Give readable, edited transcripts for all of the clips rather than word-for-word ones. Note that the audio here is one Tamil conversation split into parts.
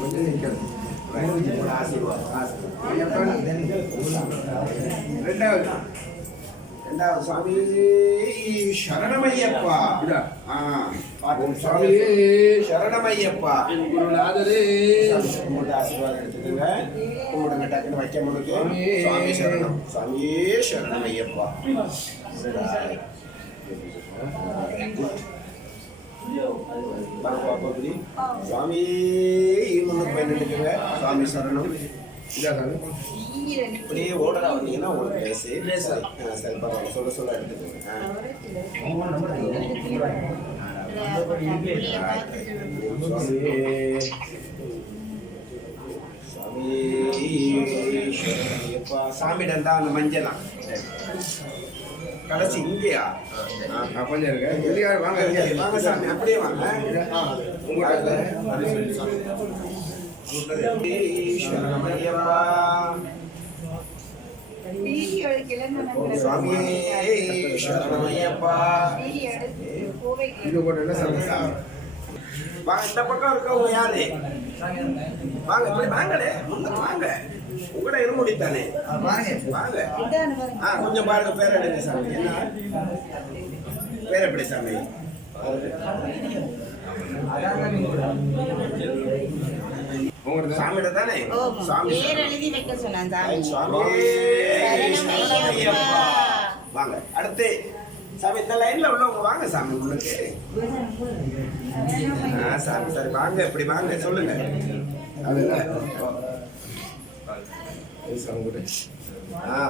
கொஞ்சம் நிற்கணும். ரெண்டாவது சுவாமி சரணமையப்பா. ஓம் சுவாமி சரணமையப்பா. குருநாதரே ஆசீர்வாதம் எடுத்துக்கோங்க. கும்பிடுங்க டக்குன்னு வைக்க முடியும். சுவாமி சரணம். சுவாமியே சரணமையப்பா. சுவாமி முன்னுக்கு பயன்படுத்துங்க. சுவாமி சரணம். இப்படியே ஓடரா வந்தீங்கன்னா உங்களுக்கு சரி பரவாயில்ல. சொல்ல சொல்ல எடுத்துக்கோங்க. சாமிடம் தான் அந்த மஞ்சள் கடைசி இங்கேயா கொஞ்சம் இருக்கு. வாங்க வாங்க சாமி, அப்படியே வாங்க. இந்த பக்கம் இருக்கவங்க யாரு? வாங்க இப்படி வாங்கலே, முன்னுக்கு வாங்க. உங்களோட இருமுடித்தானே வாங்க. கொஞ்சம் பாருங்க. பேர் எடுங்க சாமி. என்ன பேர் எப்படி சாமி? சாமியிட தானே? வாங்க. அடுத்து சாமி இந்த லைன்ல உள்ளவங்க வாங்க சாமி உங்களுக்கு. சாமி சரி வாங்க, இப்படி வாங்க. சொல்லுங்க.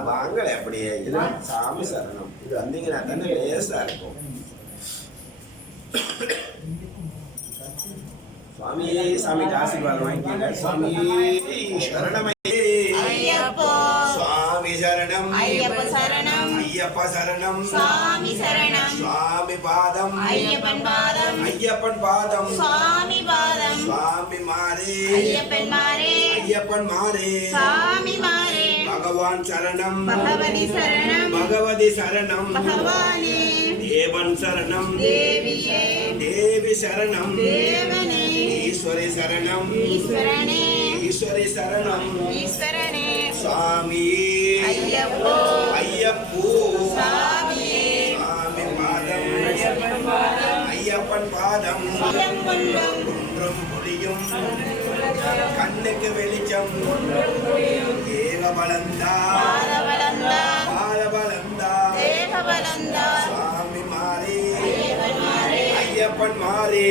வாங்கல அப்படியே. இது சாமி சரணம். இது வந்தீங்கன்னா தானே லேசா இருக்கும். சுவாமியே சாமிக்கு ஆசீர்வாதம் வாங்கிக்கங்க. சுவாமியே சரணமையே ஐயப்பா. சுவாமி சரணம். ஐயப்ப சரணம். ஐயப்ப சரணம். சுவாமி சரணம். சுவாமி பாதம். ஐயப்பன் பாதம். ஐயப்பன் பாதம். சுவாமி பாதம். சுவாமி மாரே. ஐயப்பன் மாரே. ஐயப்பன் மாரே. சுவாமி மாரே. பகவான் சரணம். பகவதி சரணம். பகவதி சரணம். பகவானே. தேவன் சரணம். தேவியே. தேவி சரணம். தேவனே. ஈஸ்வரி சரணம். ஈஸ்வரனே. ஈஸ்வரி சரணம். ஈஸ்வரனே. சுவாமி ஐயப்போ. ஐயப்போ. சுவாமியே. சுவாமி பாதம். ஐயப்பன் பாதம். ஐயப்பன் பாதம். குன்றும் புலியும் கண்ணுக்கு வெளிச்சம். ஏக பலந்தா. பாலபலந்தா. பாலபலந்தா. தேக பலந்தா. சுவாமி மாரே. ஐயப்பன் மாரே.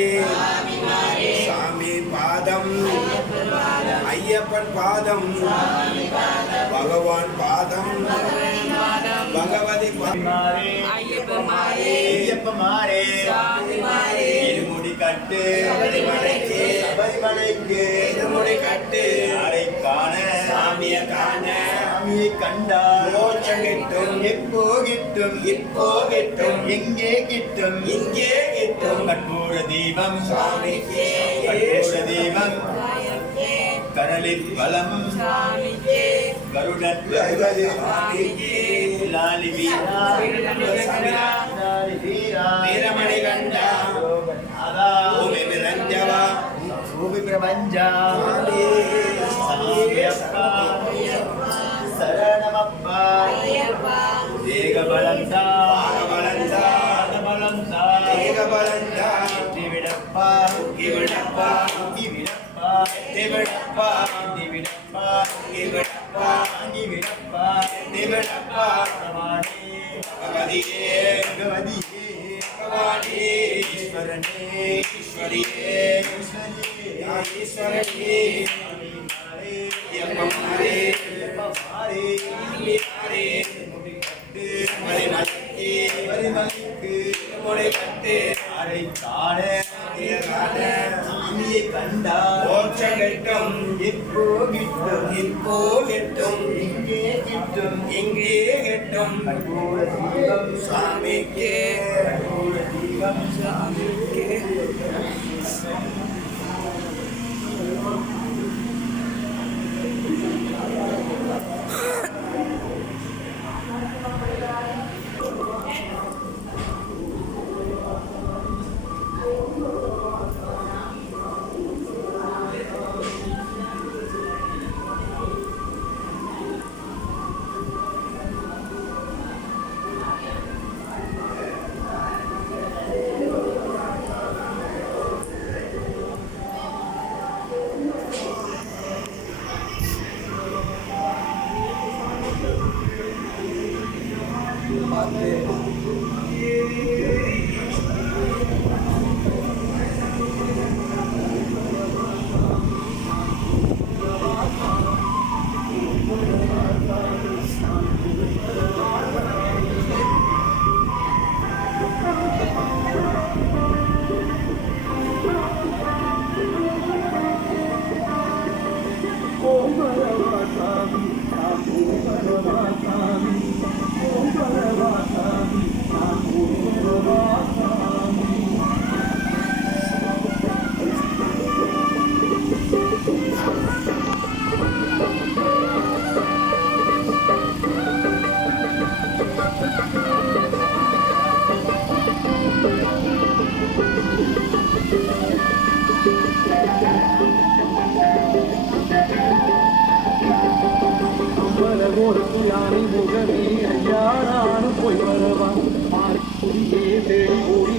சாமி பாதம். ஐயப்பன் பாதம். பகவான் பாதம். பகவதி இருமுடி கட்டு. சபரிமலைக்கு. சபரிமலைக்கு இருமுடி கட்டு. அரை காண சாமிய காண. சாமியை கண்டா மோட்சம் கிட்டும். எப்போ கிட்டும்? இப்போ கிட்டும். எங்கே கிட்டும்? இங்கே கிட்டும். கற்பூர தீபம் சுவாமிக்கு. கற்பூர தீபம் கடலில் பலம். கருடன் லாலி வீரா. வீரமணி கண்டா. பூமி விரஞ்சவா. பூமி பிரபஞ்சா. சரணமப்பா. தேகபலந்தா. பலந்தா. பலந்தா. தேகபலந்தா. திவிடப்பா. திவிடப்பா. திவிடப்பா. திவிடப்பா. திவிடப்பா. திவிடப்பா. திவிடப்பா. திவிடப்பா. பகவானே. பகவதியே. பகவதியே. பகவானே. ஈஸ்வரனே. ஈஸ்வரியே. ஈஸ்வரியே. ஈஸ்வரனே. ஐயப்பமாரே. ஐயப்பமாரே. மாரே. முடிக்கட்டு. மரிமலைக்கு. மரிமலைக்கு முடி கட்டு. அரை காண. சாமியை கண்டா மோட்சம் கிட்டும். இப்போ கிட்டும். இப்போ கிட்டும். இங்கே கிட்டும். இங்கே கிட்டும். கற்பூர தீபம் சாமிக்கு. கற்பூர தீபம் சாமிக்கு. யானை முகமே ஐயா நானும் போய் வரவா மாறி தேடி ஓடி